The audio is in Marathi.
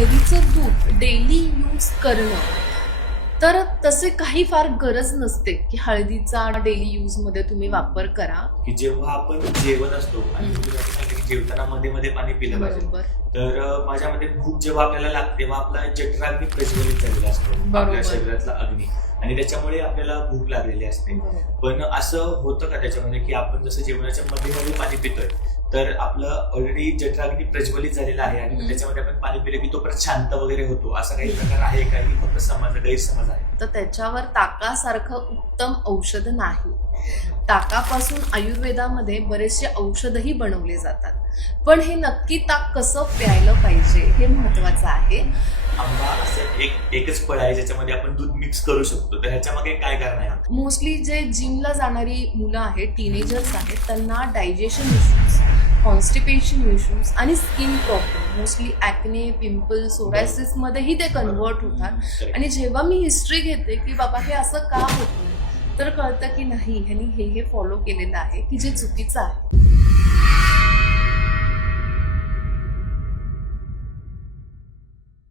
हळदीचं दूध डेली यूज करणं, तर तसे काही फार गरज नसते की हळदीचा डेली यूज मध्ये तुम्ही वापर करा. की जेव्हा आपण जेवण असतो आणि तुम्ही जसं सांगितलं की जेवताना मध्ये मध्ये पाणी पिलं पाहिजे. बरोबर. तर माझ्या मते भूक जेव्हा आपल्याला लागते तेव्हा आपला जठराग्नी प्रज्वलित झालेला असतो, बरोबर. आपल्या शरीरातला अग्नी, आणि त्याच्यामुळे आपल्याला भूक लागलेली असते. बरोबर. पण असं होतं का त्याच्यामध्ये की आपण जसं जेवणाच्या मध्ये मध्ये पाणी पितोय तर आपलं ऑलरेडी जठराग्नी प्रज्वलित झालेला आहे आणि त्याच्यामध्ये आपण पाणी पिलं की तो परत शांत वगैरे होतो, असा काही प्रकार आहे का की फक्त गैरसमज आहे? तर त्याच्यावर ताकासारखं उत्तम औषध नाही. ताकापासून आयुर्वेदामध्ये बरेचसे औषधही बनवले जातात, पण हे नक्की ताक कसं प्यायलं पाहिजे हे महत्वाचं आहे. आंबा असं एकच फळ आहे ज्याच्यामध्ये आपण दूध मिक्स करू शकतो, तर ह्याच्या मागे काय कारण आहे? मोस्टली जे जिमला जाणारी मुलं आहेत, टीनेजर्स आहेत, त्यांना डायजेशन इश्यूज, कॉन्स्टिपेशन इश्यूज आणि skin problem, mostly acne, pimple, psoriasis मध्येही ते कन्वर्ट होतात. आणि जेव्हा मी हिस्ट्री घेते की बाबा हे असं का होतं, तर कळतं की नाही ह्यांनी हे फॉलो केलेलं आहे की जे चुकीचं आहे.